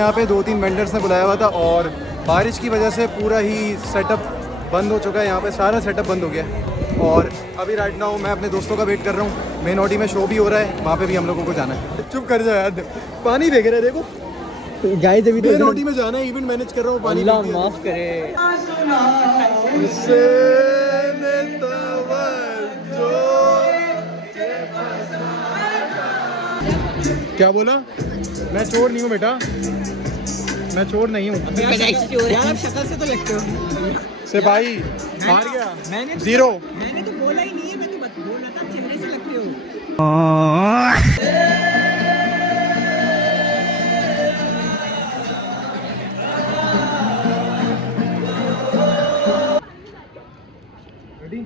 यहाँ पे 2-3 वेंडर्स ने बुलाया हुआ था और बारिश की वजह से पूरा ही सेटअप बंद हो चुका है। यहाँ पे सारा सेटअप बंद हो गया है और अभी राइट नाउ मैं अपने दोस्तों का वेट कर रहा हूँ। मेन ऑडी में शो भी हो रहा है, वहाँ पे भी हम लोगों को जाना है। चुप कर जा यार, पानी फेंक रहे हैं देखो। गाइस अभी तो मेन ऑडी में जाना है, इवेंट मैनेज कर रहा हूँ। पानी अल्लाह माफ करे। क्या बोला? मैं चोर नहीं हूँ बेटा, मैं चोर नहीं हूँ। यार शक्ल से तो लगते हो। सिपाही हार गया। मैंने 0। मैंने तो बोला ही नहीं है, मैं तो बोल रहा था चेहरे से लगते हो। रेडी?